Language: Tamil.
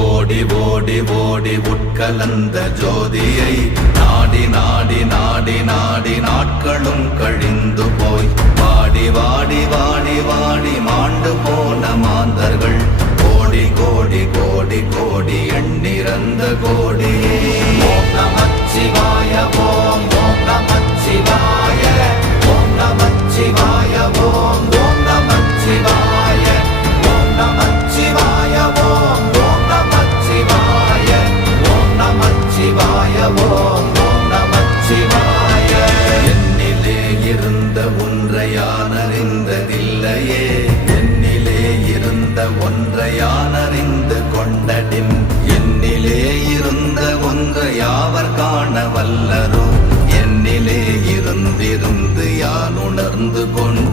ஓடி ஓடி ஓடி உட்கலந்த ஜோதியை நாடி நாடி நாடி நாடி நாட்களும் கழிந்து போய் வாடி வாடி வாடி வாடி மாண்டு போன மாந்தர்கள் கோடி கோடி கோடி கோடி எண்ணிறந்த கோடியே. ஓம் நமச்சிவாய ஓம் ஓம் நமச்சிவாய ஓம் நமச்சிவாய ஓம் ஓம் நமச்சிவாய ஓம் நமச்சிவாய ஓம் ஓம் நமச்சிவாய ஓம் நமச்சிவாய ஓம் ஓம் நமச்சிவாய. என்னிலே இருந்த ஒன்றை யான் அறிந்ததில்லையே, என்னிலே இருந்த ஒன்றை யான் அறிந்து கொண்டடின், என்னிலே இருந்த ஒன்றை யாவர் காண வல்லரோ, என்னிலே இருந்திருந்து யான் உணர்ந்து கொண்டு